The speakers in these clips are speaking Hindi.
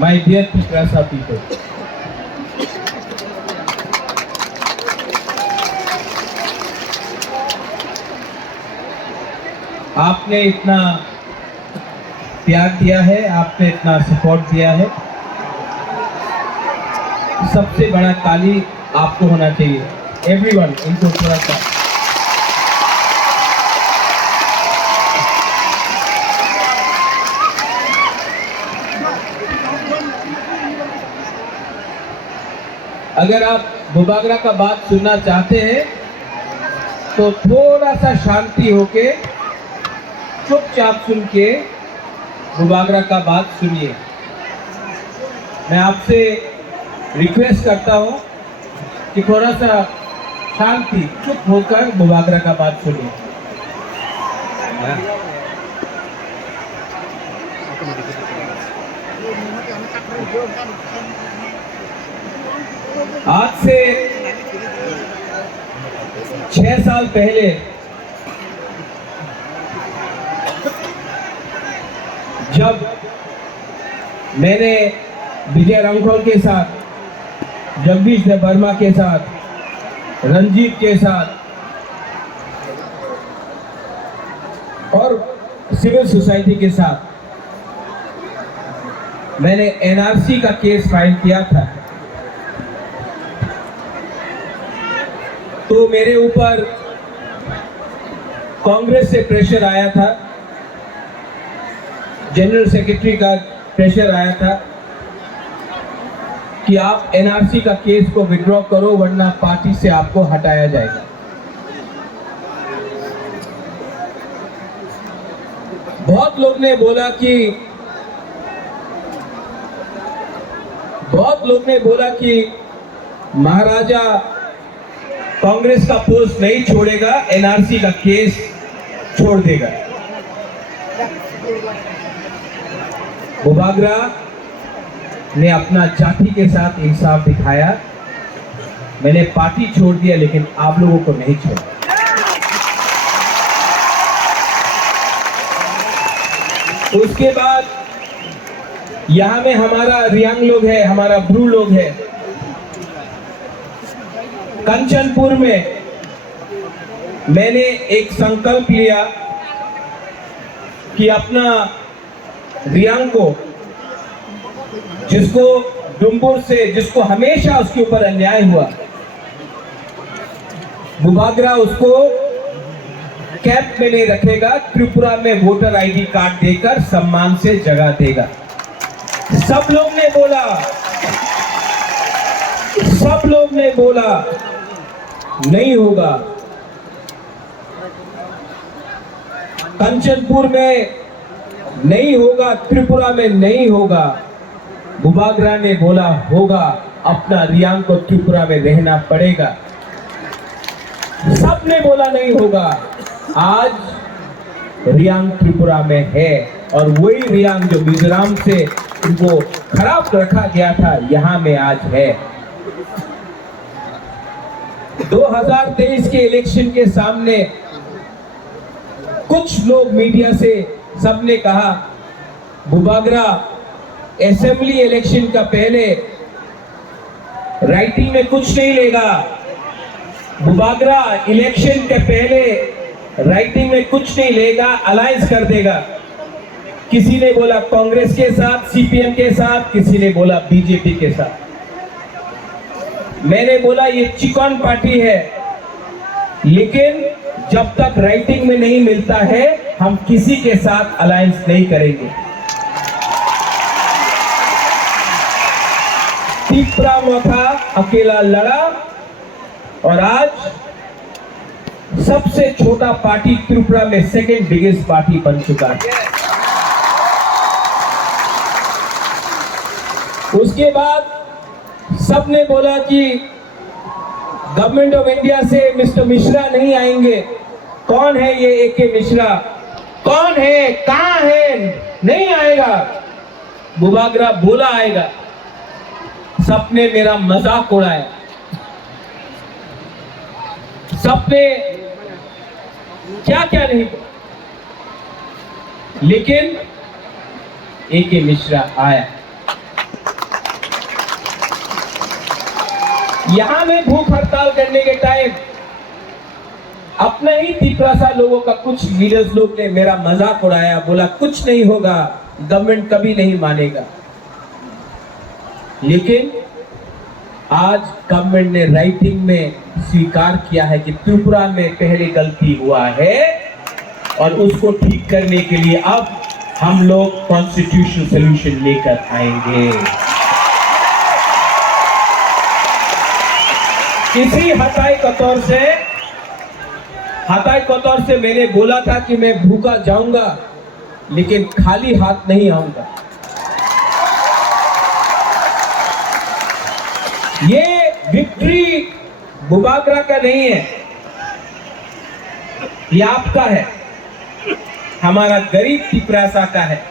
my dear Tikrasa people. आपने इतना प्यार दिया है, आपने इतना सपोर्ट दिया है, सबसे बड़ा ताली आपको होना चाहिए। एवरीवन, इनको थोड़ा सा अगर आप बुबागरा का बात सुनना चाहते हैं तो थोड़ा सा शांति होके चुपचाप सुन के बुबागरा का बात सुनिए। मैं आपसे रिक्वेस्ट करता हूं कि थोड़ा सा शांति चुप होकर बुबागरा का बात सुनिए। आज से 6 साल पहले जब मैंने विजय रंघोल के साथ, जगदीश वर्मा के साथ, रंजीत के साथ और सिविल सोसाइटी के साथ मैंने एनआरसी का केस फाइल किया था, तो मेरे ऊपर कांग्रेस से प्रेशर आया था, जनरल सेक्रेटरी का प्रेशर आया था कि आप एनआरसी का केस को विड्रॉ करो वरना पार्टी से आपको हटाया जाएगा। बहुत लोग ने बोला कि महाराजा कांग्रेस का पोस्ट नहीं छोड़ेगा, एनआरसी का केस छोड़ देगा। बुबागरा ने अपना जाति के साथ इंसाफ दिखाया। मैंने पार्टी छोड़ दिया लेकिन आप लोगों को नहीं छोड़ा। उसके बाद यहां में हमारा रियांग लोग है, हमारा ब्रू लोग है। कंचनपुर में मैंने एक संकल्प लिया कि अपना रियांग को, जिसको डुम्बुर से, जिसको हमेशा उसके ऊपर अन्याय हुआ, बुबागरा उसको कैंप में नहीं रखेगा, त्रिपुरा में वोटर आईडी कार्ड देकर सम्मान से जगह देगा। सब लोग ने बोला नहीं होगा। कंचनपुर में नहीं होगा, त्रिपुरा में नहीं होगा। बुबागरा ने बोला होगा, अपना रियांग को त्रिपुरा में रहना पड़ेगा। सब ने बोला नहीं होगा। आज रियांग त्रिपुरा में है और वही रियांग जो मिजोरम से उनको खराब रखा गया था, यहां में आज है। 2023 के इलेक्शन के सामने कुछ लोग मीडिया से सबने कहा बुबागरा असेंबली इलेक्शन का पहले राइटिंग में कुछ नहीं लेगा, बुबागरा इलेक्शन के पहले राइटिंग में कुछ नहीं लेगा, अलायंस कर देगा। किसी ने बोला कांग्रेस के साथ, सीपीएम के साथ, किसी ने बोला बीजेपी के साथ। मैंने बोला ये चिकन पार्टी है, लेकिन जब तक राइटिंग में नहीं मिलता है हम किसी के साथ अलायंस नहीं करेंगे। तीसरा मौका अकेला लड़ा और आज सबसे छोटा पार्टी त्रिपुरा में सेकेंड बिगेस्ट पार्टी बन चुका है। उसके बाद सबने बोला कि गवर्नमेंट ऑफ इंडिया से मिस्टर मिश्रा नहीं आएंगे। कौन है ये एके मिश्रा? कौन है? कहां है? नहीं आएगा। बुबागरा बोला आएगा। सबने मेरा मजाक उड़ाया, सबने क्या क्या नहीं, लेकिन एके मिश्रा आया। यहां में भूख हड़ताल करने के टाइम अपने ही तिपरासा लोगों का कुछ लीडर्स लोग ने मेरा मजाक उड़ाया, बोला कुछ नहीं होगा, गवर्नमेंट कभी नहीं मानेगा। लेकिन आज गवर्नमेंट ने राइटिंग में स्वीकार किया है कि त्रिपुरा में पहले गलती हुआ है और उसको ठीक करने के लिए अब हम लोग कॉन्स्टिट्यूशनल सॉल्यूशन लेकर आएंगे। इसी हताई कतौर से मैंने बोला था कि मैं भूखा जाऊंगा लेकिन खाली हाथ नहीं आऊंगा। ये विक्ट्री बुबागरा का नहीं है, ये आपका है, हमारा गरीब तिपरासा का है,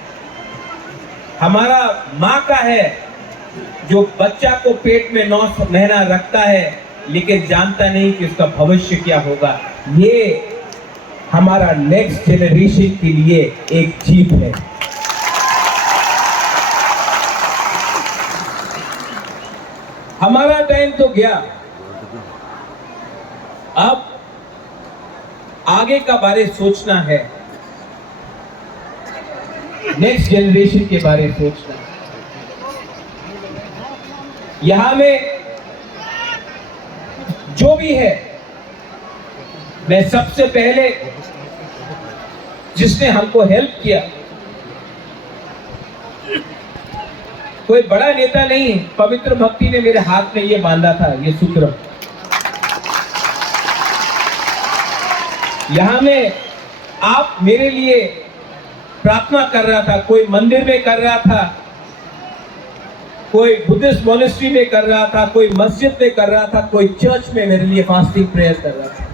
हमारा माँ का है जो बच्चा को पेट में 9 महीना रखता है लेकिन जानता नहीं कि उसका भविष्य क्या होगा। ये हमारा नेक्स्ट जनरेशन के लिए एक जीत है। हमारा टाइम तो गया, अब आगे का बारे सोचना है, नेक्स्ट जनरेशन के बारे सोचना है। यहां में जो भी है, मैं सबसे पहले जिसने हमको हेल्प किया, कोई बड़ा नेता नहीं, पवित्र भक्ति ने मेरे हाथ में ये बांधा था, ये सूत्र। यहां में आप मेरे लिए प्रार्थना कर रहा था, कोई मंदिर में कर रहा था, कोई बुद्धिस्ट मॉनेस्ट्री में कर रहा था, कोई मस्जिद में कर रहा था, कोई चर्च में मेरे लिए फास्टिंग प्रेयर कर रहा था।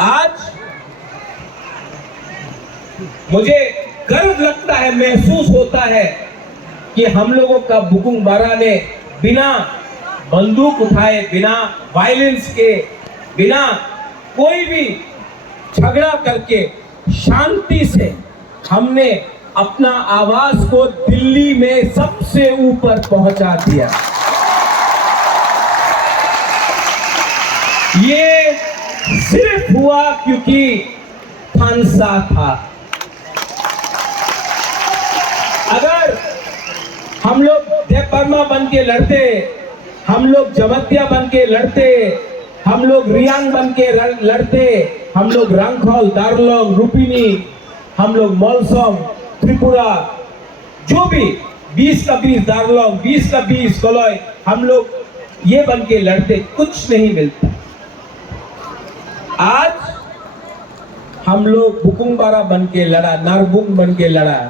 आज मुझे गर्व लगता है, महसूस होता है कि हम लोगों का बुकुंग बारा ने बिना बंदूक उठाए, बिना वायलेंस के, बिना कोई भी झगड़ा करके शांति से हमने अपना आवाज को दिल्ली में सबसे ऊपर पहुंचा दिया। ये सिर्फ हुआ क्योंकि थानसा था। अगर हम लोग देवबर्मा बन के लड़ते, हम लोग जमतिया बन के लड़ते, हम लोग रियांग बन के लड़ते, हम लोग रंगखौल, दार्लोंग, रुपिनी, हम लोग मौलसोम, त्रिपुरा, जो भी 20 का 20 दार्लोंग, 20 का 20 कलोई, हम लोग ये बन के लड़ते, कुछ नहीं मिलता। आज हम लोग बुकुंग बारा बन के लड़ा, नारबुंग बन के लड़ा,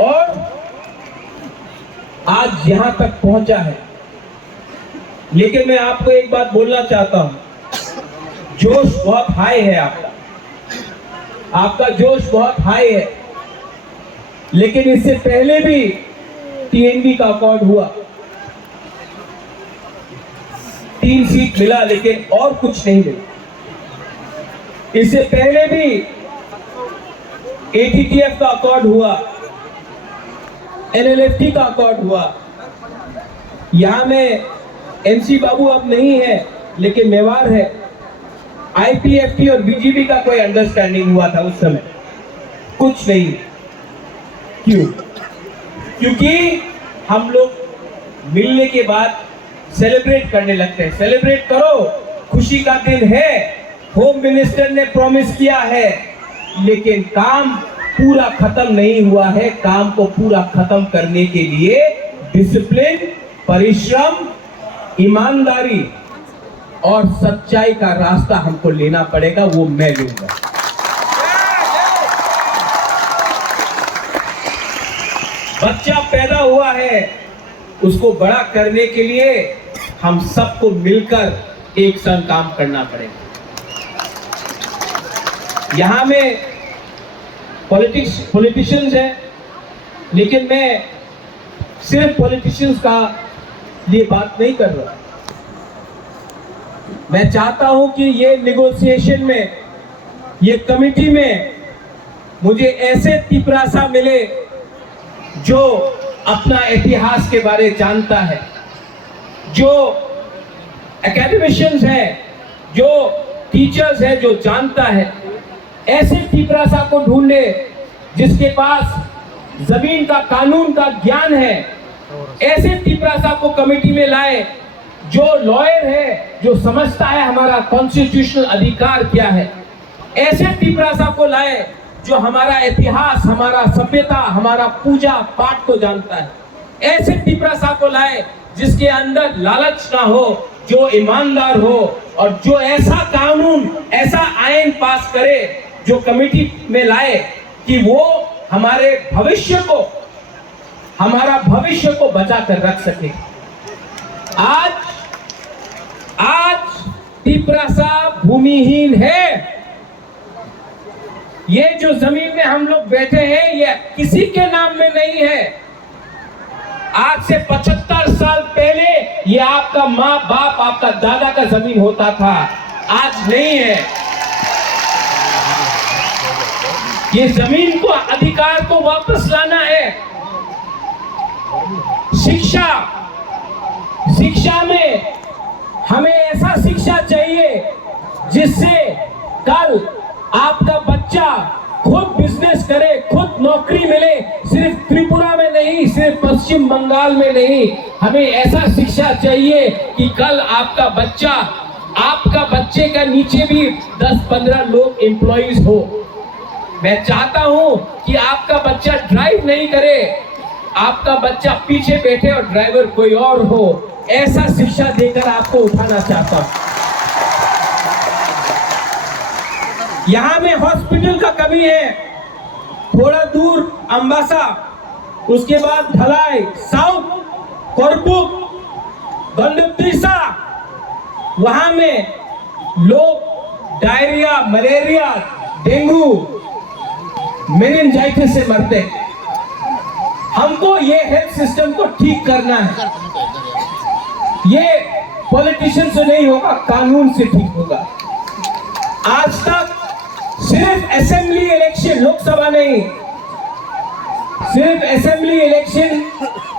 और आज यहां तक पहुंचा है। लेकिन मैं आपको एक बात बोलना चाहता हूं, जोश बहुत हाई है आपका जोश बहुत हाई है। लेकिन इससे पहले भी टीएनबी का अकॉर्ड हुआ, 3 सीट मिला लेकिन और कुछ नहीं मिला। इससे पहले भी एटीटीएफ का अकॉर्ड हुआ, एनएलएफटी का अकॉर्ड हुआ। यहां में एमसी बाबू अब नहीं है लेकिन मेवार है। आईपीएफटी और बीजेपी का कोई अंडरस्टैंडिंग हुआ था उस समय, कुछ नहीं। क्यों? क्योंकि हम लोग मिलने के बाद सेलिब्रेट करने लगते हैं। सेलिब्रेट करो, खुशी का दिन है, होम मिनिस्टर ने प्रॉमिस किया है, लेकिन काम पूरा खत्म नहीं हुआ है। काम को पूरा खत्म करने के लिए डिसिप्लिन, परिश्रम, ईमानदारी और सच्चाई का रास्ता हमको लेना पड़ेगा, वो मैं लूंगा। बच्चा पैदा हुआ है, उसको बड़ा करने के लिए हम सबको मिलकर एक संग काम करना पड़ेगा। यहां में पॉलिटिशियंस हैं, लेकिन मैं सिर्फ पॉलिटिशियंस का लिए बात नहीं कर रहा। मैं चाहता हूं कि ये नेगोशिएशन में, ये कमिटी में मुझे ऐसे तिपरासा मिले जो अपना इतिहास के बारे जानता है, जो एकेडमिशियंस है, जो टीचर्स है, जो जानता है। ऐसे तिपरासा को ढूंढे जिसके पास जमीन का कानून का ज्ञान है। ऐसे तिपरासा को कमेटी में लाए जो लॉयर है, जो समझता है हमारा कॉन्स्टिट्यूशनल अधिकार क्या है। ऐसे तिपरासा को लाए जो हमारा इतिहास, हमारा सभ्यता, हमारा पूजा पाठ को जानता है। ऐसे तिपरासा को लाए जिसके अंदर लालच ना हो, जो ईमानदार हो और जो ऐसा कानून, ऐसा आईन पास करे जो कमेटी में लाए कि वो हमारे भविष्य को, हमारा भविष्य को बचा कर रख सके। आज तिपरासा भूमिहीन है। ये जो जमीन में हम लोग बैठे हैं ये किसी के नाम में नहीं है। आज से 75 साल पहले ये आपका माँ बाप, आपका दादा का जमीन होता था, आज नहीं है। ये जमीन को, अधिकार को वापस लाना है। शिक्षा में हमें ऐसा शिक्षा चाहिए जिससे कल आपका बच्चा खुद बिजनेस करे, खुद नौकरी मिले। सिर्फ त्रिपुरा में नहीं, सिर्फ पश्चिम बंगाल में नहीं, हमें ऐसा शिक्षा चाहिए कि कल आपका बच्चे का नीचे भी 10-15 लोग एम्प्लॉइज हो। मैं चाहता हूं कि आपका बच्चा ड्राइव नहीं करे, आपका बच्चा पीछे बैठे और ड्राइवर कोई और हो। ऐसा शिक्षा देकर आपको उठाना चाहता हूं। यहां में हॉस्पिटल का कमी है, थोड़ा दूर अंबासा, उसके बाद धलाई, साउथ कोरबुक, गंडतीसा, वहां में लोग डायरिया, मलेरिया, डेंगू, मेनिंजाइटिस से मरते हैं। हमको ये हेल्थ सिस्टम को ठीक करना है। ये पॉलिटिशियन से नहीं होगा, कानून से ठीक होगा। आज तक सिर्फ असेंबली इलेक्शन, लोकसभा नहीं, सिर्फ असेंबली इलेक्शन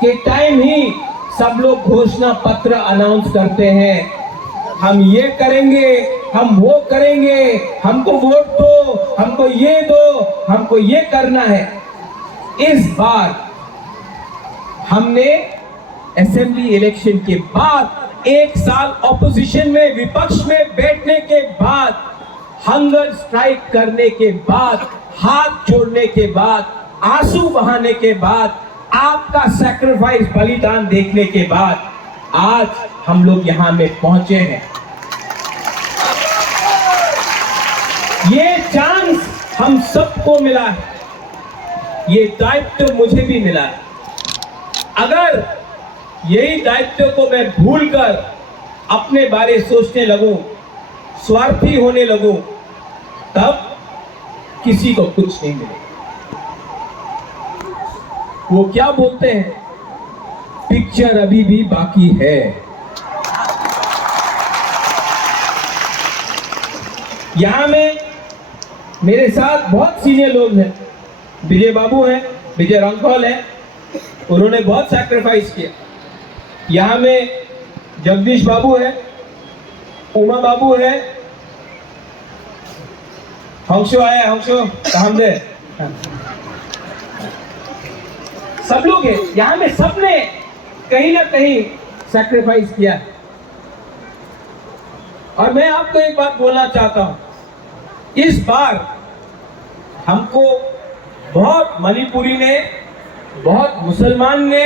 के टाइम ही सब लोग घोषणा पत्र अनाउंस करते हैं। हम ये करेंगे, हम वो करेंगे, हमको वोट दो, हमको ये दो, हमको ये करना है। इस बार हमने असेंबली इलेक्शन के बाद, 1 साल ऑपोजिशन में, विपक्ष में बैठने के बाद, हंगर स्ट्राइक करने के बाद, हाथ जोड़ने के बाद, आंसू बहाने के बाद, आपका सैक्रिफाइस, बलिदान देखने के बाद आज हम लोग यहां में पहुंचे हैं। ये चांस हम सबको मिला है, ये दायित्व मुझे भी मिला है। अगर यही दायित्व को मैं भूलकर अपने बारे सोचने लगूं, स्वार्थी होने लगूं, तब किसी को कुछ नहीं मिलेगा। वो क्या बोलते हैं, पिक्चर अभी भी बाकी है। यहां में मेरे साथ बहुत सीनियर लोग हैं। विजय बाबू हैं, विजय रंगौल हैं, उन्होंने बहुत सैक्रिफाइस किया। यहाँ में जगदीश बाबू है, उमा बाबू है, हंसो आया, हंसो काम दे, सब लोग हैं यहाँ में। सबने कहीं ना कहीं सैक्रिफाइस किया। और मैं आपको एक बात बोलना चाहता हूं, इस बार हमको बहुत मणिपुरी ने, बहुत मुसलमान ने,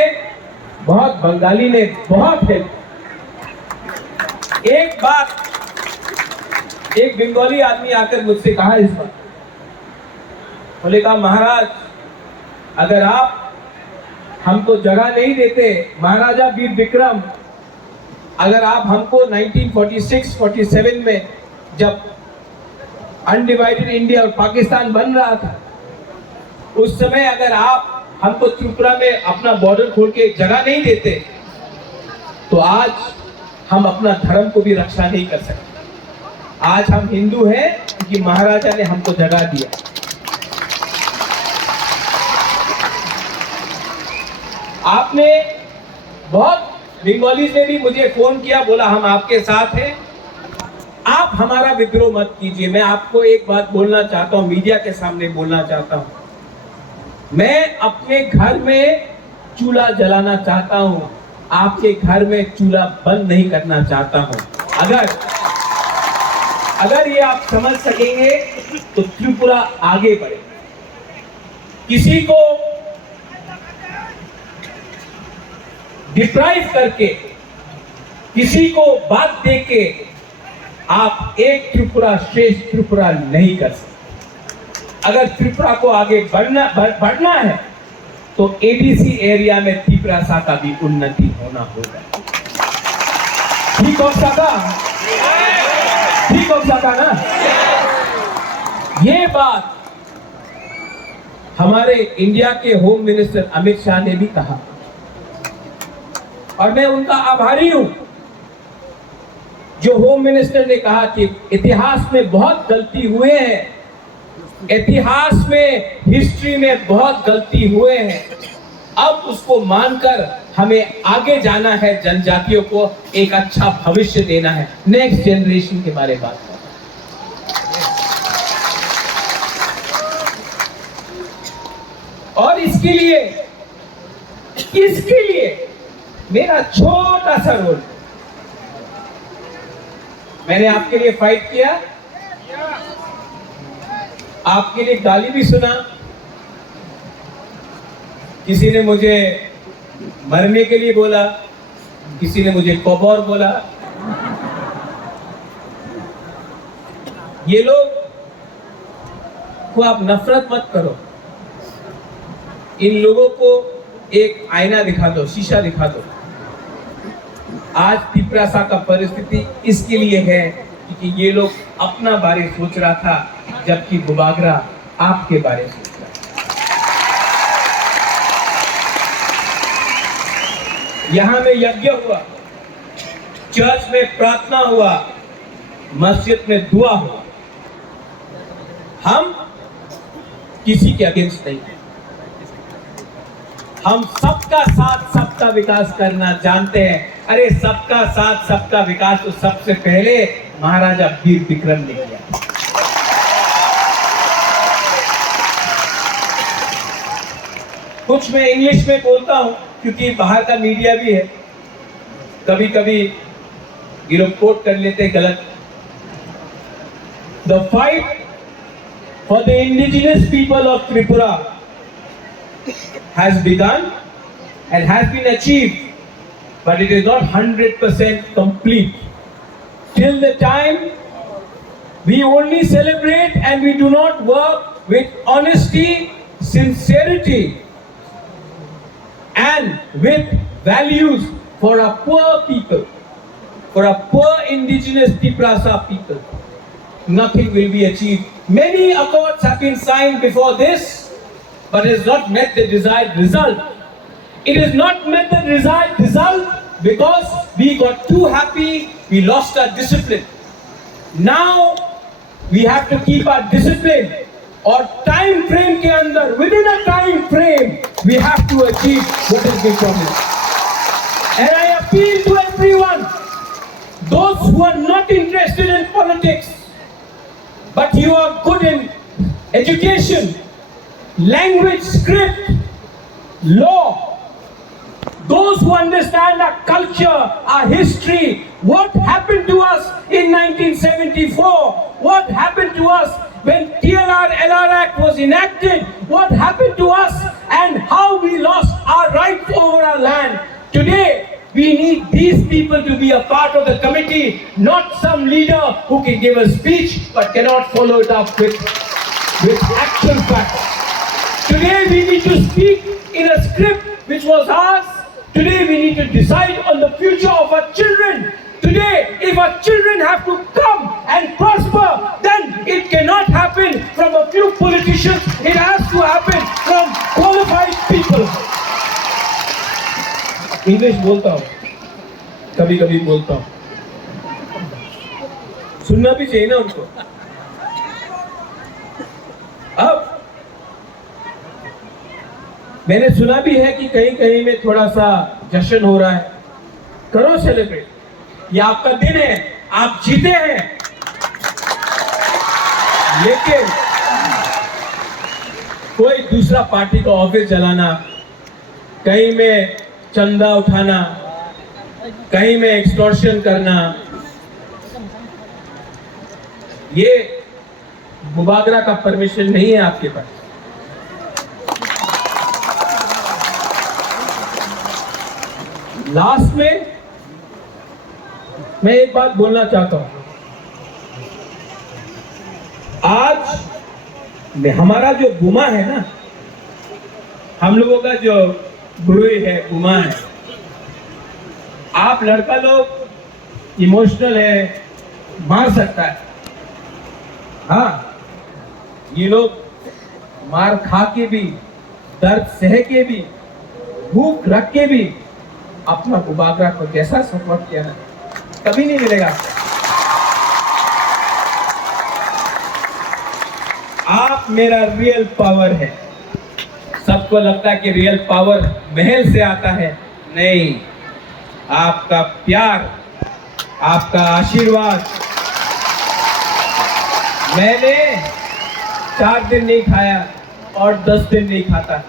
बहुत बंगाली ने बहुत हेल्प। एक बात, एक बंगाली आदमी आकर मुझसे कहा इस बार, बोले कहा महाराज अगर आप हमको जगह नहीं देते, महाराजा वीर विक्रम, अगर आप हमको 1946-47 में जब अनडिवाइडेड इंडिया और पाकिस्तान बन रहा था, उस समय अगर आप हमको त्रिपुरा में अपना बॉर्डर खोल के जगह नहीं देते तो आज हम अपना धर्म को भी रक्षा नहीं कर सकते। आज हम हिंदू हैं क्योंकि महाराजा ने हमको जगह दिया। आपने बहुत बंगाली ने भी मुझे फोन किया, बोला हम आपके साथ हैं, आप हमारा विद्रोह मत कीजिए। मैं आपको एक बात बोलना चाहता हूं, मीडिया के सामने बोलना चाहता हूं, मैं अपने घर में चूल्हा जलाना चाहता हूं, आपके घर में चूल्हा बंद नहीं करना चाहता हूं। अगर ये आप समझ सकेंगे तो त्रिपुरा आगे बढ़े। किसी को डिप्राइव करके, किसी को बात देके आप एक त्रिपुरा श्रेष्ठ त्रिपुरा नहीं कर सकते। अगर त्रिपुरा को आगे बढ़ना है तो एडीसी एरिया में त्रिपुरा का भी उन्नति होना होगा। ठीक हो सका? ठीक हो सका ना? ये बात हमारे इंडिया के होम मिनिस्टर अमित शाह ने भी कहा और मैं उनका आभारी हूं। जो होम मिनिस्टर ने कहा कि इतिहास में बहुत गलती हुए हैं, इतिहास में, हिस्ट्री में बहुत गलती हुए हैं, अब उसको मानकर हमें आगे जाना है, जनजातियों को एक अच्छा भविष्य देना है, नेक्स्ट जनरेशन के बारे में बात करना। और इसके लिए मेरा छोटा सा रोल, मैंने आपके लिए फाइट किया, आपके लिए गाली भी सुना, किसी ने मुझे मरने के लिए बोला, किसी ने मुझे कौबौर बोला। ये लोग को आप नफरत मत करो, इन लोगों को एक आईना दिखा दो, शीशा दिखा दो। आज त्रिपुरा का परिस्थिति इसके लिए है क्योंकि ये लोग अपना बारे सोच रहा था, जबकि बुबागरा आपके बारे सोच रहा था। यहां में यज्ञ हुआ, चर्च में प्रार्थना हुआ, मस्जिद में दुआ हुआ। हम किसी के अगेंस्ट नहीं, हम सबका साथ सबका विकास करना जानते हैं। अरे सबका साथ सबका विकास तो सबसे पहले महाराजा वीर विक्रम ने किया। कुछ मैं इंग्लिश में बोलता हूं क्योंकि बाहर का मीडिया भी है, कभी कभी ये लोग कोट कर लेते गलत। The fight for the indigenous people of Tripura has begun and has been achieved, but it is not 100% complete. Till the time we only celebrate and we do not work with honesty, sincerity and with values for our poor people, for our poor indigenous Tripura people, nothing will be achieved. Many accords have been signed before this, but it has not met the desired result. It has not met the desired result because we got too happy, we lost our discipline. Now we have to keep our discipline, or time frame के अंदर, within a time frame, we have to achieve what has been promised. And I appeal to everyone, those who are not interested in politics, but you are good in education, language, script, law, those who understand our culture, our history, what happened to us in 1974, what happened to us when TLR-LR Act was enacted, what happened to us and how we lost our rights over our land. Today, we need these people to be a part of the committee, not some leader who can give a speech but cannot follow it up with actual facts. Today we need to speak in a script which was ours. Today we need to decide on the future of our children. Today, if our children have to come and prosper, then it cannot happen from a few politicians. It has to happen from qualified people. English बोलता हूँ, कभी कभी बोलता हूँ, सुनना भी चाहिए ना उनको। अब मैंने सुना भी है कि कहीं कहीं में थोड़ा सा जश्न हो रहा है। करो सेलिब्रेट, ये आपका दिन है, आप जीते हैं। लेकिन कोई दूसरा पार्टी का ऑफिस चलाना, कहीं में चंदा उठाना, कहीं में एक्सटॉर्शन करना, ये मुबागरा का परमिशन नहीं है आपके पास। लास्ट में मैं एक बात बोलना चाहता हूं। आज हमारा जो गुमा है ना, हम लोगों का जो गुरु है, गुमा है। आप लड़का लोग इमोशनल है, मार सकता है। हाँ, ये लोग मार खा के भी, दर्द सह के भी, भूख रख के भी अपना मुबागरा को जैसा सपोर्ट किया ना, कभी नहीं मिलेगा। आप मेरा रियल पावर है। सबको लगता है कि रियल पावर महल से आता है, नहीं, आपका प्यार, आपका आशीर्वाद। मैंने 4 दिन नहीं खाया और 10 दिन नहीं खाता,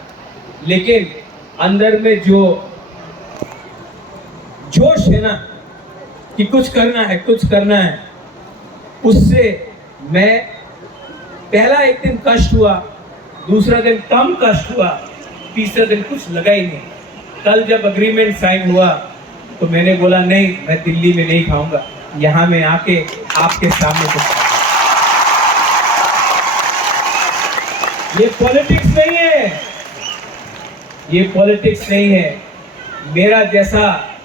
लेकिन अंदर में जो जोश है ना कि कुछ करना है, कुछ करना है, उससे मैं पहला एक दिन कष्ट हुआ, दूसरा दिन कम कष्ट हुआ, तीसरा दिन कुछ लगा ही नहीं। कल जब अग्रीमेंट साइन हुआ तो मैंने बोला नहीं, मैं दिल्ली में नहीं खाऊंगा, यहां में आके आपके सामने कुछ। ये पॉलिटिक्स नहीं है, ये पॉलिटिक्स नहीं है। मेरा जैसा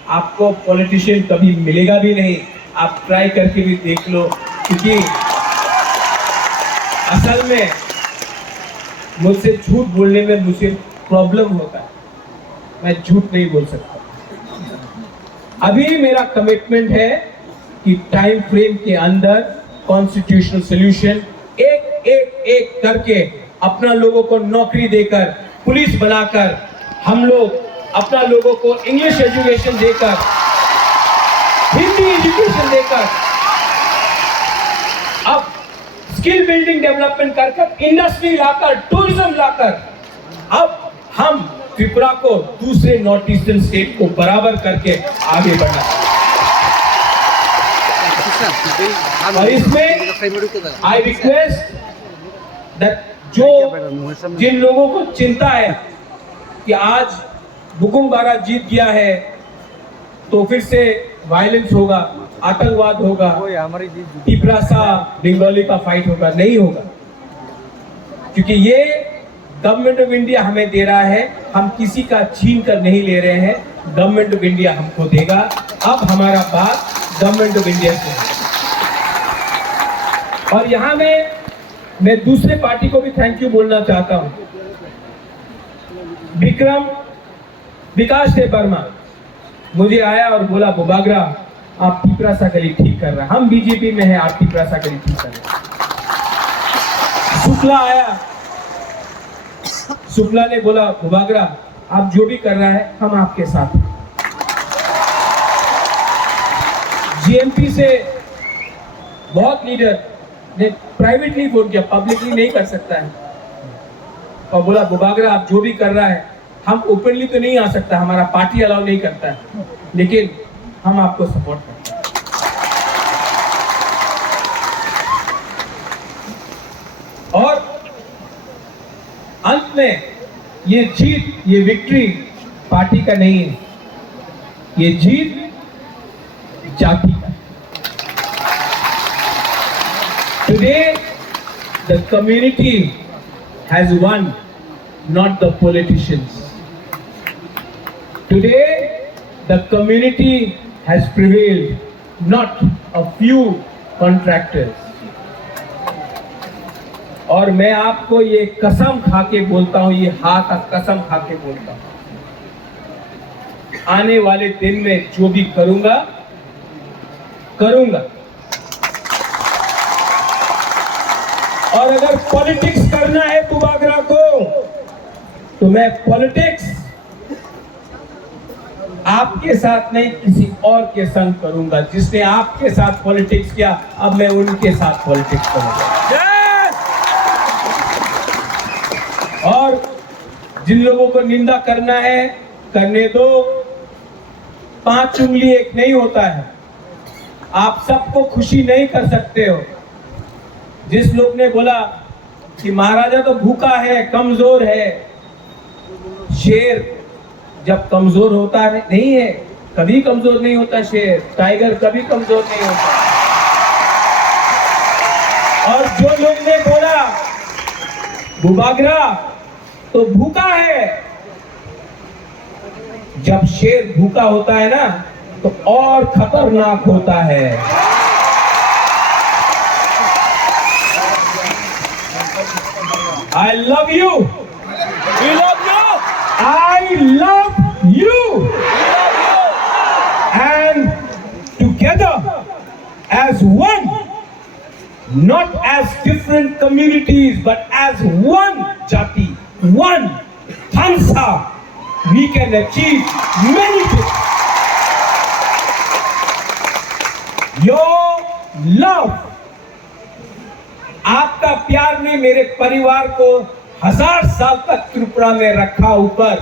आपको पॉलिटिशियन कभी मिलेगा भी नहीं। आप ट्राई करके भी देख लो, क्योंकि असल में मुझसे झूठ बोलने में मुझे प्रॉब्लम होता है। मैं झूठ नहीं बोल सकता। अभी मेरा कमिटमेंट है कि टाइम फ्रेम के अंदर कॉन्स्टिट्यूशनल सॉल्यूशन एक एक एक करके अपना लोगों को नौकरी देकर, पुलिस बनाकर, हम लोग अपना लोगों को इंग्लिश एजुकेशन देकर, हिंदी एजुकेशन देकर, अब स्किल बिल्डिंग डेवलपमेंट कर, इंडस्ट्री लाकर, टूरिज्म लाकर, अब हम त्रिपुरा को दूसरे नॉर्थ ईस्टर्न स्टेट को बराबर करके आगे बढ़ना। और इसमें आई रिक्वेस्ट दैट जो जिन लोगों को चिंता है कि आज बुकुमबारा जीत गया है तो फिर से वायलेंस होगा, आतंकवाद होगा, तिपरासा बंगाली का फाइट होगा, नहीं होगा। क्योंकि ये गवर्नमेंट ऑफ इंडिया हमें दे रहा है, हम किसी का छीन कर नहीं ले रहे हैं, गवर्नमेंट ऑफ इंडिया हमको देगा। अब हमारा बात गवर्नमेंट ऑफ इंडिया से है। और यहाँ मैं दूसरे पार्टी को भी थैंक यू बोलना चाहता हूँ। विकास देव वर्मा मुझे आया और बोला, मुबागरा आप तिपरासा गली ठीक कर रहे हैं, हम बीजेपी में हैं, आप तिपरासा गली ठीक कर रहे हैं। शुक्ला आया, शुक्ला ने बोला, मुबागरा आप जो भी कर रहा है हम आपके साथ हैं। जीएमपी से बहुत लीडर ने प्राइवेटली वोट किया, पब्लिकली नहीं कर सकता है, और बोला मुबागरा आप जो भी कर रहा है, हम ओपनली तो नहीं आ सकता, हमारा पार्टी अलाउ नहीं करता है, लेकिन हम आपको सपोर्ट करते हैं। और अंत में ये जीत, ये विक्ट्री पार्टी का नहीं है, ये जीत जाति का। Today the community has won, not the politicians. Today the community has prevailed, not a few contractors. और मैं आपको ये कसम खा के बोलता हूं, ये हाथ कसम खा के बोलता हूं, आने वाले दिन में जो भी करूंगा करूंगा। और अगर पॉलिटिक्स करना है मुबागरा को, तो मैं पॉलिटिक्स आपके साथ नहीं किसी और के संग करूंगा। जिसने आपके साथ पॉलिटिक्स किया, अब मैं उनके साथ पॉलिटिक्स करूंगा। और जिन लोगों को निंदा करना है करने दो। 5 उंगली एक नहीं होता है। आप सबको खुशी नहीं कर सकते हो। जिस लोग ने बोला कि महाराजा तो भूखा है, कमजोर है, शेर जब कमजोर होता है नहीं है, कभी कमजोर नहीं होता शेर, टाइगर कभी कमजोर नहीं होता। और जो लोग ने बोला बुबागरा तो भूखा है, जब शेर भूखा होता है ना तो और खतरनाक होता है। I love you. We love you. I love you. And together as one, not as different communities, but as one Jati, one Khansa, we can achieve many things. Your love, आपका प्यार ने मेरे परिवार को 1000 साल तक त्रिपुरा में रखा ऊपर।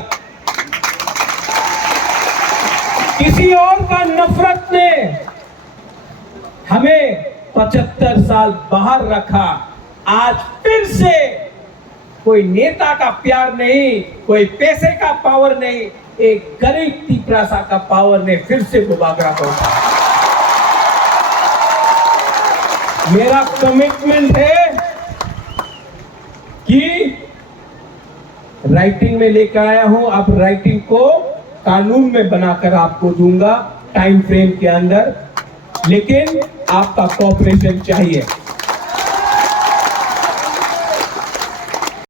किसी और का नफरत ने हमें 75 साल बाहर रखा। आज फिर से कोई नेता का प्यार नहीं, कोई पैसे का पावर नहीं, एक गरीब तिपरासा का पावर ने फिर से बुबागरा को उठाया। मेरा कमिटमेंट है कि राइटिंग में लेकर आया हूं, अब राइटिंग को कानून में बनाकर आपको दूंगा टाइम फ्रेम के अंदर, लेकिन आपका कोऑपरेशन चाहिए।